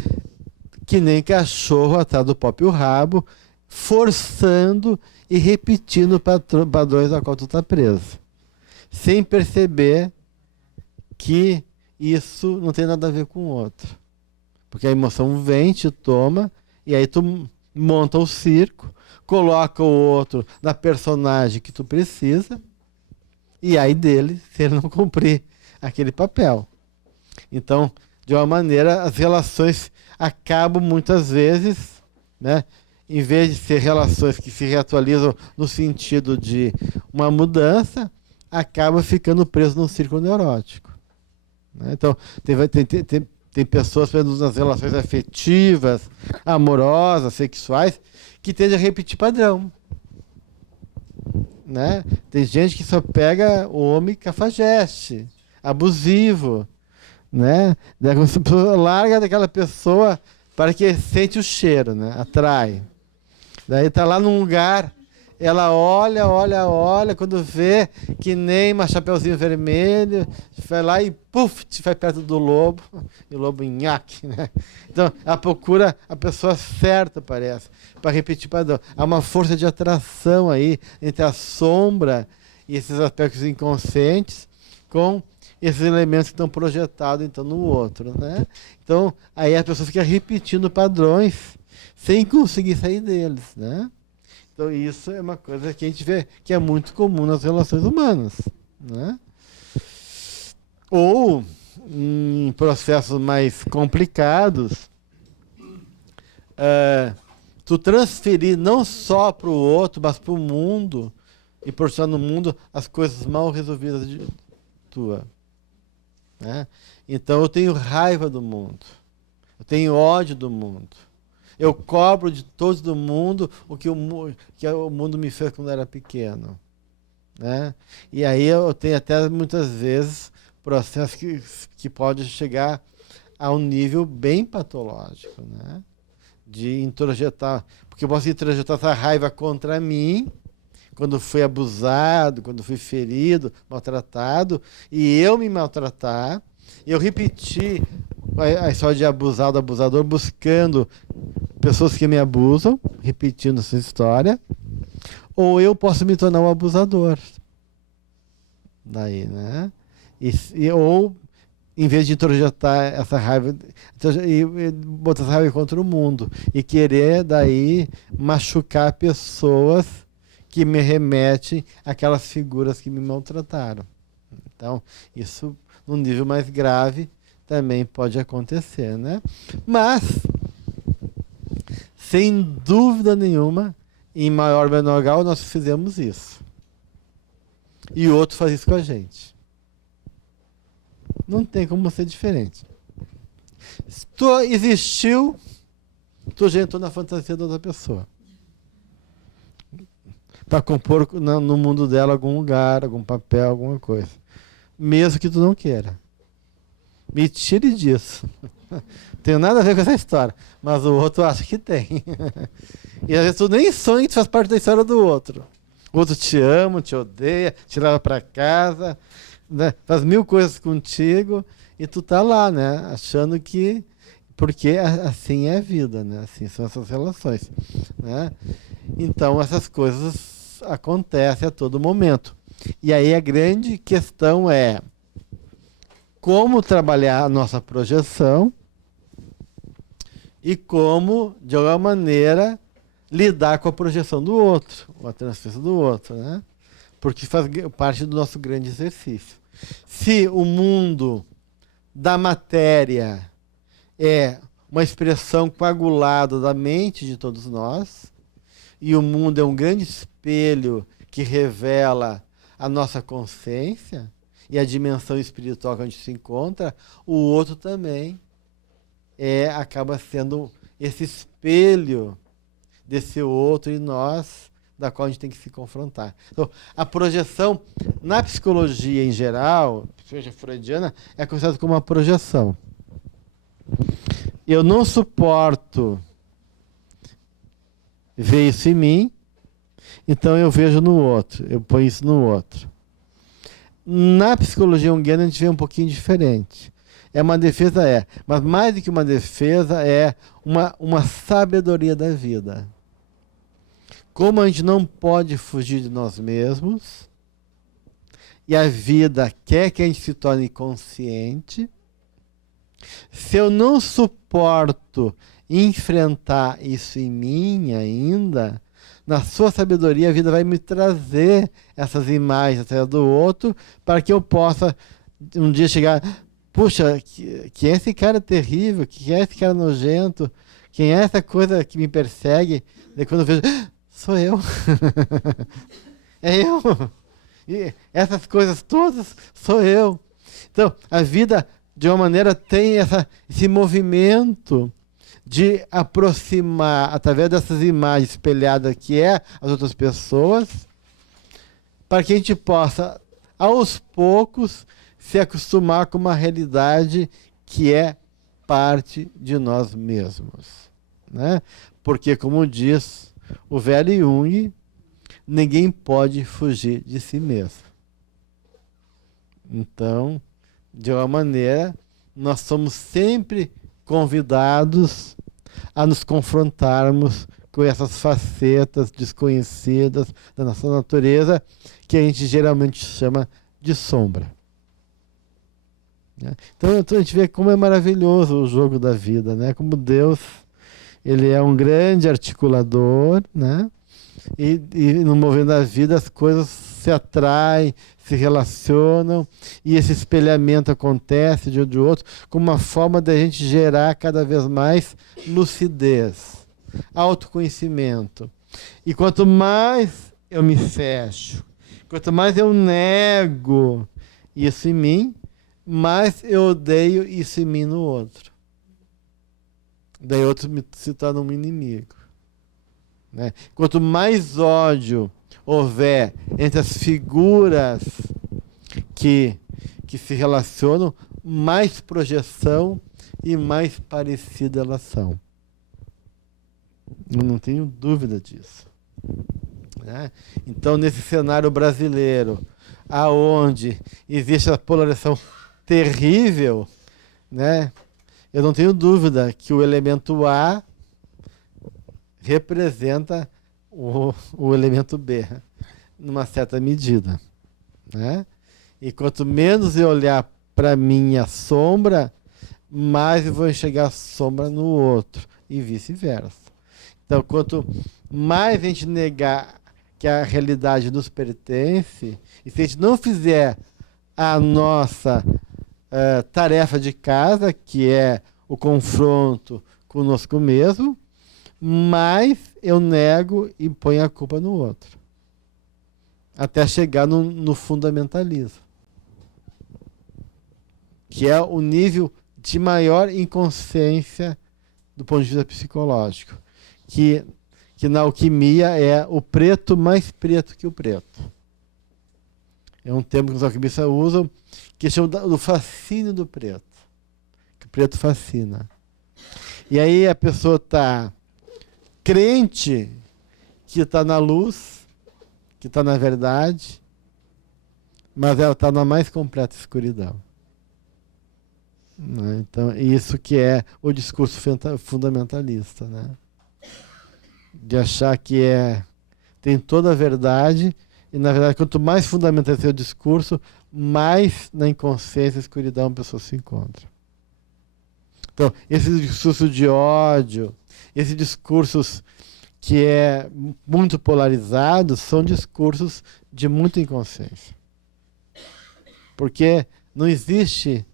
que nem cachorro atrás do próprio rabo, forçando e repetindo padrões a qual tu tá preso. Sem perceber que isso não tem nada a ver com o outro. Porque a emoção vem, te toma, e aí tu monta o circo, coloca o outro na personagem que tu precisa, e aí dele, se ele não cumprir aquele papel. Então, de uma maneira, as relações acabam muitas vezes, né, em vez de ser relações que se reatualizam no sentido de uma mudança, acaba ficando preso num círculo neurótico. Né? Então, tem pessoas, por exemplo, nas relações afetivas, amorosas, sexuais, que tendem a repetir padrão. Né? Tem gente que só pega o homem cafajeste, abusivo. Né? Daí você larga daquela pessoa para que sente o cheiro, né? Atrai. Daí tá lá num lugar, ela olha, quando vê que nem uma chapeuzinho vermelho, vai lá e puf, te vai perto do lobo, e o lobo nhaque, né? Então, ela procura a pessoa certa, parece, para repetir padrão. Há uma força de atração aí entre a sombra e esses aspectos inconscientes com esses elementos que estão projetados então no outro, né? Então, aí a pessoa fica repetindo padrões sem conseguir sair deles, né? Então, isso é uma coisa que a gente vê que é muito comum nas relações humanas, né? Ou em processos mais complicados, tu transferir não só para o outro, mas para o mundo e proporcionar no mundo as coisas mal resolvidas de tua. Né? Então eu tenho raiva do mundo, eu tenho ódio do mundo, eu cobro de todos do mundo o que o mundo me fez quando eu era pequeno. Né? E aí eu tenho até muitas vezes processos que pode chegar a um nível bem patológico, né? De introjetar, porque eu posso introjetar essa raiva contra mim, quando fui abusado, quando fui ferido, maltratado, e eu me maltratar, eu repetir a história de abusado, abusador, buscando pessoas que me abusam, repetindo essa história, ou eu posso me tornar um abusador. Daí, né? Ou, em vez de introjetar essa raiva, e botar essa raiva contra o mundo, e querer, daí, machucar pessoas que me remetem àquelas figuras que me maltrataram. Então, isso, num nível mais grave, também pode acontecer, né? Mas, sem dúvida nenhuma, em maior ou menor grau, nós fizemos isso. E o outro faz isso com a gente. Não tem como ser diferente. Se tu existiu, tu já entrou na fantasia da outra pessoa. Para compor no mundo dela algum lugar, algum papel, alguma coisa. Mesmo que tu não queira. Me tire disso. Não tem nada a ver com essa história. Mas o outro acha que tem. E às vezes tu nem sonha que tu faz parte da história do outro. O outro te ama, te odeia, te leva para casa, né? Faz mil coisas contigo e tu tá lá, né? Achando que... Porque assim é a vida, né? Assim são essas relações, né? Então essas coisas acontecem a todo momento. E aí a grande questão é como trabalhar a nossa projeção e como, de alguma maneira, lidar com a projeção do outro, ou a transferência do outro, né? Porque faz parte do nosso grande exercício. Se o mundo da matéria é uma expressão coagulada da mente de todos nós, e o mundo é um grande espelho que revela a nossa consciência e a dimensão espiritual que a gente se encontra, o outro também acaba sendo esse espelho desse outro e nós, da qual a gente tem que se confrontar. Então, a projeção, na psicologia em geral, psicologia freudiana, é considerada como uma projeção. Eu não suporto ver isso em mim, então eu vejo no outro, eu ponho isso no outro. Na psicologia junguiana a gente vê um pouquinho diferente. É uma defesa, mas mais do que uma defesa, é uma sabedoria da vida. Como a gente não pode fugir de nós mesmos, e a vida quer que a gente se torne consciente, se eu não suporto enfrentar isso em mim ainda, na sua sabedoria a vida vai me trazer essas imagens através do outro para que eu possa um dia chegar, puxa, quem é esse cara terrível? Quem é esse cara nojento? Quem é essa coisa que me persegue? Daí quando eu vejo, sou eu. É eu. E essas coisas todas sou eu. Então, a vida, de uma maneira, tem esse movimento de aproximar, através dessas imagens espelhadas que é as outras pessoas, para que a gente possa, aos poucos, se acostumar com uma realidade que é parte de nós mesmos. Né? Porque, como diz o velho Jung, ninguém pode fugir de si mesmo. Então, de uma maneira, nós somos sempre convidados a nos confrontarmos com essas facetas desconhecidas da nossa natureza, que a gente geralmente chama de sombra. Então a gente vê como é maravilhoso o jogo da vida, né? Como Deus, ele é um grande articulador, né? E no movimento da vida as coisas se atraem, se relacionam, e esse espelhamento acontece de um de outro, como uma forma da gente gerar cada vez mais lucidez, autoconhecimento. E quanto mais eu me fecho, quanto mais eu nego isso em mim, mais eu odeio isso em mim no outro. Daí outro se torna um inimigo. Né? Quanto mais ódio houver entre as figuras que se relacionam, mais projeção e mais parecidas elas são. Eu não tenho dúvida disso. Né? Então, nesse cenário brasileiro, aonde existe a polarização terrível, né? Eu não tenho dúvida que o elemento A representa o elemento B, numa certa medida. Né? E quanto menos eu olhar para minha sombra, mais eu vou enxergar a sombra no outro, e vice-versa. Então, quanto mais a gente negar que a realidade nos pertence, e se a gente não fizer a nossa tarefa de casa, que é o confronto conosco mesmo, mais eu nego e ponho a culpa no outro. Até chegar no fundamentalismo. Que é o nível de maior inconsciência do ponto de vista psicológico. Que na alquimia é o preto mais preto que o preto. É um termo que os alquimistas usam, que chama do fascínio do preto. Que o preto fascina. E aí a pessoa está crente que está na luz, que está na verdade, mas ela está na mais completa escuridão. Né? Então, isso que é o discurso fundamentalista, né? De achar que tem toda a verdade, e na verdade, quanto mais fundamentalista é o discurso, mais na inconsciência e escuridão a pessoa se encontra. Então, esse discurso de ódio, esses discursos que é muito polarizados, são discursos de muita inconsciência. Porque não existe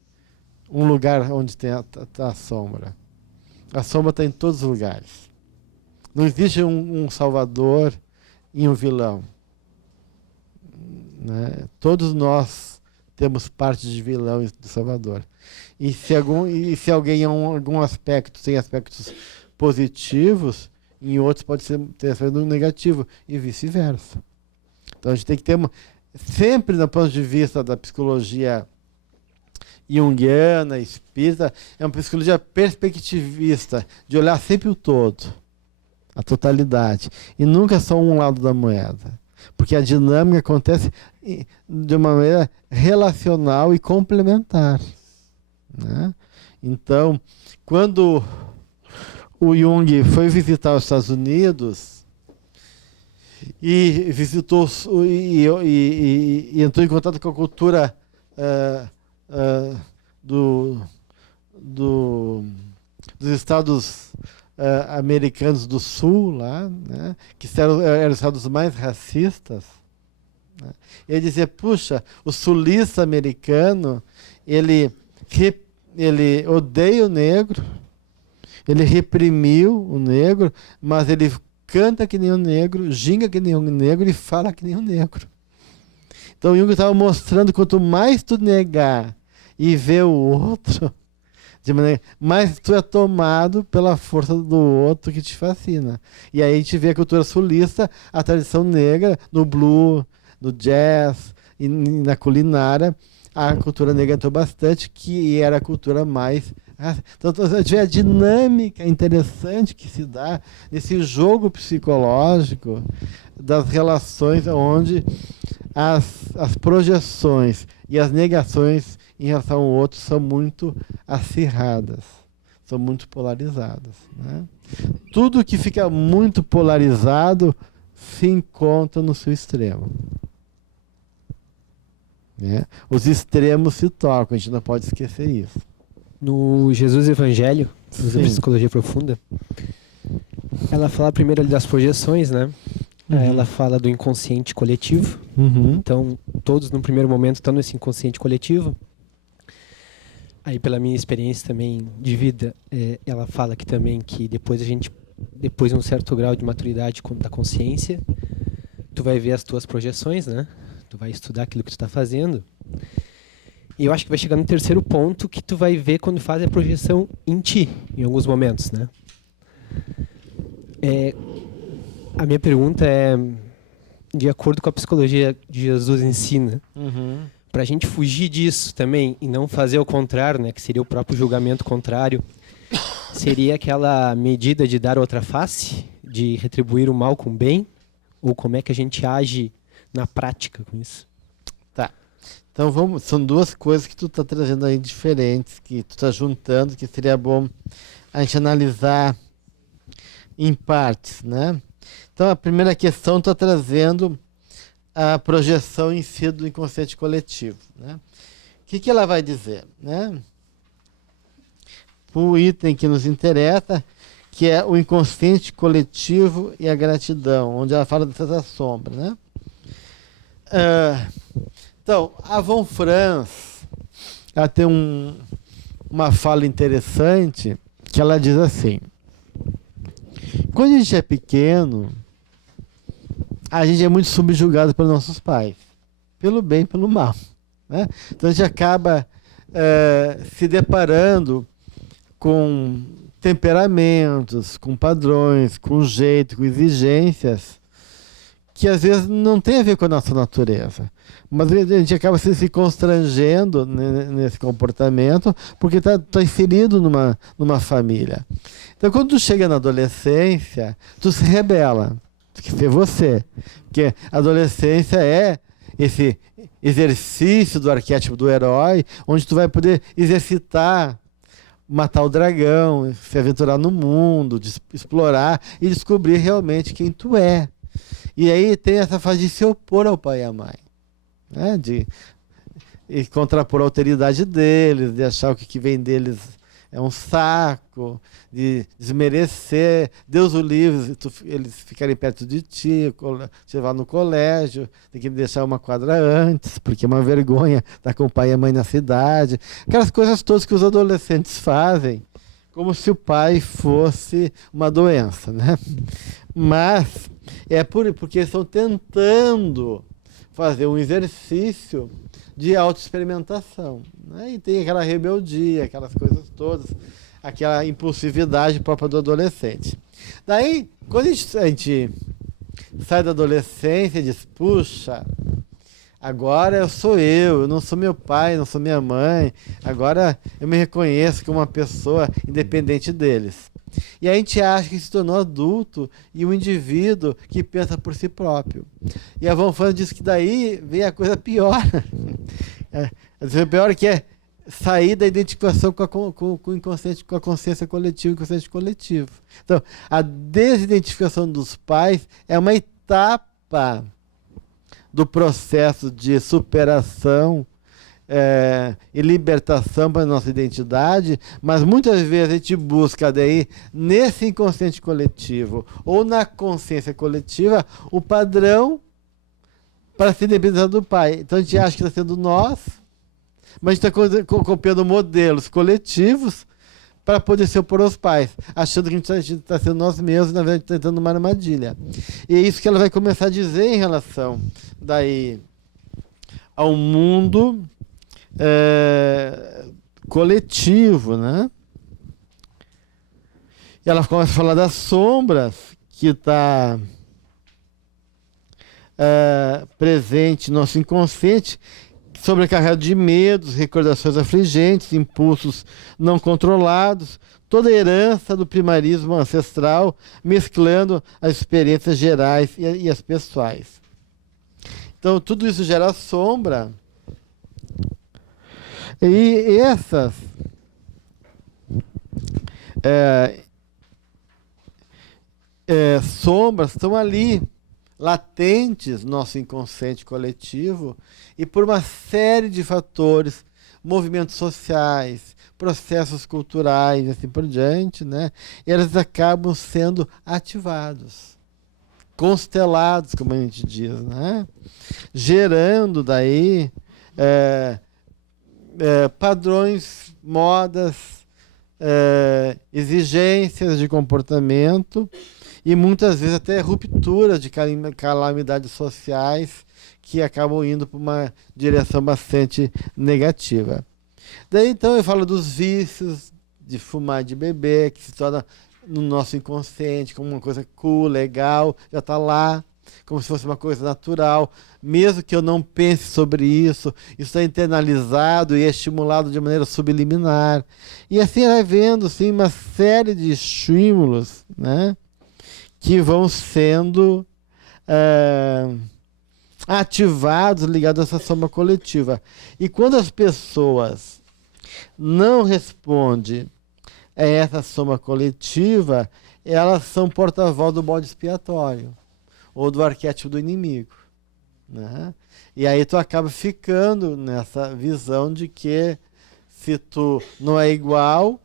um lugar onde tem a sombra. A sombra está em todos os lugares. Não existe um salvador e um vilão. Né? Todos nós temos parte de vilão e de salvador. E se alguém em algum aspecto tem aspectos positivos, em outros pode ter aspecto negativo, e vice-versa. Então a gente tem que ter sempre do ponto de vista da psicologia junguiana, espírita, é uma psicologia perspectivista, de olhar sempre o todo, a totalidade, e nunca só um lado da moeda. Porque a dinâmica acontece de uma maneira relacional e complementar. Né? Então, quando o Jung foi visitar os Estados Unidos e visitou e entrou em contato com a cultura dos estados americanos do Sul, lá, né, que eram os estados mais racistas, né? Ele dizia, puxa, o sulista americano, ele odeia o negro, ele reprimiu o negro, mas ele canta que nem um negro, ginga que nem um negro e fala que nem um negro. Então Jung estava mostrando, quanto mais tu negar e ver o outro, de maneira, mais tu é tomado pela força do outro que te fascina. E aí a gente vê a cultura sulista, a tradição negra, no blues, no jazz e na culinária, a cultura negra entrou bastante, que era a cultura mais... Então a gente vê a dinâmica interessante que se dá nesse jogo psicológico das relações onde as projeções e as negações em relação ao outro são muito acirradas, são muito polarizadas, né? Tudo que fica muito polarizado se encontra no seu extremo, né? Os extremos se tocam, a gente não pode esquecer isso. No Jesus Evangelho, Sim. Psicologia Profunda, ela fala primeiro ali das projeções, né? Aí ela fala do inconsciente coletivo. Então, todos no primeiro momento estão nesse inconsciente coletivo. Aí, pela minha experiência também de vida, ela fala que também que depois de um certo grau de maturidade da consciência, tu vai ver as tuas projeções, né? Tu vai estudar aquilo que tu está fazendo. E eu acho que vai chegar no terceiro ponto, que tu vai ver quando faz a projeção em ti, em alguns momentos, né? A minha pergunta é, de acordo com a psicologia de Jesus ensina, para a gente fugir disso também e não fazer o contrário, né, que seria o próprio julgamento contrário, seria aquela medida de dar outra face, de retribuir o mal com o bem, ou como é que a gente age na prática com isso? Tá. Então são duas coisas que tu está trazendo aí diferentes, que tu está juntando, que seria bom a gente analisar em partes, né? Então a primeira questão está trazendo a projeção em si do inconsciente coletivo, né? O que ela vai dizer, né? O item que nos interessa, que é o inconsciente coletivo e a gratidão, onde ela fala dessas sombras, né? Então, a Von Franz, ela tem uma fala interessante, que ela diz assim: quando a gente é pequeno, a gente é muito subjugado pelos nossos pais, pelo bem e pelo mal, né? Então a gente acaba se deparando com temperamentos, com padrões, com jeito, com exigências que às vezes não tem a ver com a nossa natureza, mas a gente acaba se constrangendo nesse comportamento porque está inserido numa família. Então quando tu chega na adolescência, tu se rebela, tu quer ser você, porque a adolescência é esse exercício do arquétipo do herói, onde tu vai poder exercitar, matar o dragão, se aventurar no mundo, explorar e descobrir realmente quem tu é. E aí tem essa fase de se opor ao pai e à mãe, né? E contrapor a alteridade deles, de achar o que vem deles é um saco, de desmerecer, Deus o livre, eles ficarem perto de ti, te levar no colégio, tem que deixar uma quadra antes, porque é uma vergonha estar com o pai e a mãe na cidade. Aquelas coisas todas que os adolescentes fazem, como se o pai fosse uma doença, né? Mas é porque estão tentando fazer um exercício de autoexperimentação, né? E tem aquela rebeldia, aquelas coisas todas, aquela impulsividade própria do adolescente. Daí, quando a gente sai da adolescência e diz, puxa, agora eu não sou meu pai, não sou minha mãe, agora eu me reconheço como uma pessoa independente deles. E a gente acha que se tornou adulto e um indivíduo que pensa por si próprio. E a Von Franz diz que daí vem a coisa pior. A pior que é sair da identificação com o inconsciente, com a consciência coletiva e o inconsciente coletivo. Então, a desidentificação dos pais é uma etapa do processo de superação e libertação para a nossa identidade, mas muitas vezes a gente busca daí, nesse inconsciente coletivo ou na consciência coletiva, o padrão para se independizar do pai. Então a gente acha que está sendo nós, mas a gente está copiando modelos coletivos para poder se opor aos pais, achando que a gente está sendo nós mesmos, na verdade está entrando numa armadilha. E é isso que ela vai começar a dizer em relação daí ao mundo coletivo, né? E ela começa a falar das sombras que está presente no nosso inconsciente, sobrecarregado de medos, recordações afligentes, impulsos não controlados, toda a herança do primarismo ancestral, mesclando as experiências gerais e as pessoais. Então, tudo isso gera sombra. E essas sombras estão ali, latentes no nosso inconsciente coletivo, e por uma série de fatores, movimentos sociais, processos culturais e assim por diante, né? E eles acabam sendo ativados, constelados, como a gente diz, né? Gerando daí padrões, modas, exigências de comportamento e muitas vezes até rupturas de calamidades sociais que acabam indo para uma direção bastante negativa. Daí então eu falo dos vícios de fumar, de beber, que se torna no nosso inconsciente como uma coisa cool, legal, já está lá, como se fosse uma coisa natural, mesmo que eu não pense sobre isso, isso é internalizado e é estimulado de maneira subliminar. E assim vai vendo assim, uma série de estímulos, né, que vão sendo ativados, ligados a essa soma coletiva. E quando as pessoas não respondem a essa soma coletiva, elas são porta-voz do bode expiatório ou do arquétipo do inimigo, né? E aí tu acaba ficando nessa visão de que se tu não é igual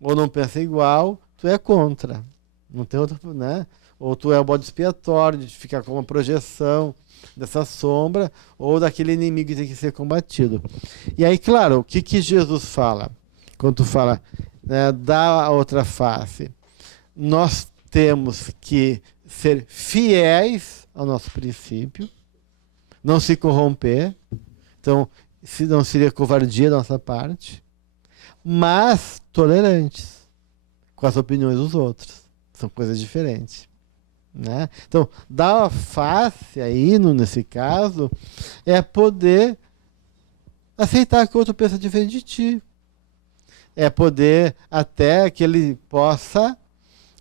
ou não pensa igual, tu é contra. Não tem outro, né? Ou tu é o bode expiatório, de ficar com uma projeção dessa sombra, ou daquele inimigo que tem que ser combatido. E aí, claro, o que Jesus fala? Quando tu fala, né, dá a outra face. Nós temos que ser fiéis ao nosso princípio, não se corromper, então se não seria covardia da nossa parte, mas tolerantes com as opiniões dos outros. São coisas diferentes, né? Então, dar a face aí, nesse caso, é poder aceitar que o outro pensa diferente de ti. É poder até que ele possa,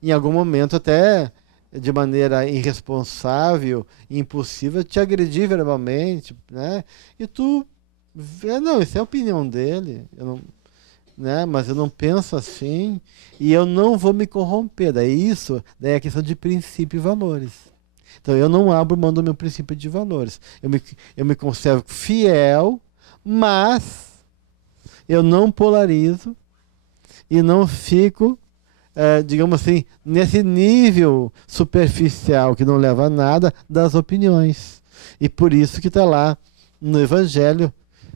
em algum momento, até de maneira irresponsável, impulsiva, te agredir verbalmente, né? E tu vê, não, isso é a opinião dele, eu não, né? Mas eu não penso assim e eu não vou me corromper. Daí é a questão de princípio e valores. Então eu não abro mão do meu princípio de valores. Eu me conservo fiel, mas eu não polarizo e não fico, digamos assim, nesse nível superficial que não leva a nada das opiniões. E por isso que está lá no Evangelho,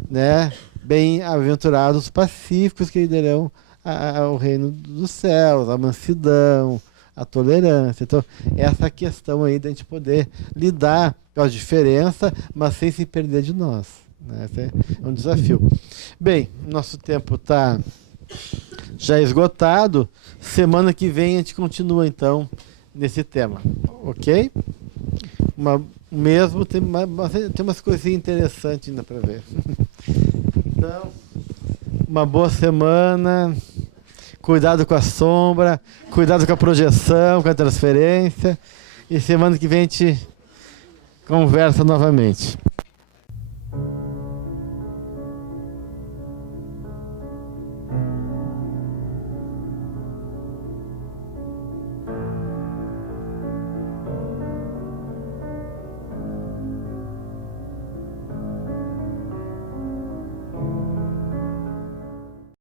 né? Bem-aventurados os pacíficos que herdarão ao reino dos céus, a mansidão, a tolerância. Então, essa questão aí da gente poder lidar com a diferença, mas sem se perder de nós, né? Esse é um desafio. Bem, nosso tempo está já esgotado. Semana que vem a gente continua, então, nesse tema. Ok? Mesmo tem umas coisinhas interessantes ainda para ver. Então, uma boa semana. Cuidado com a sombra, cuidado com a projeção, com a transferência. E semana que vem a gente conversa novamente.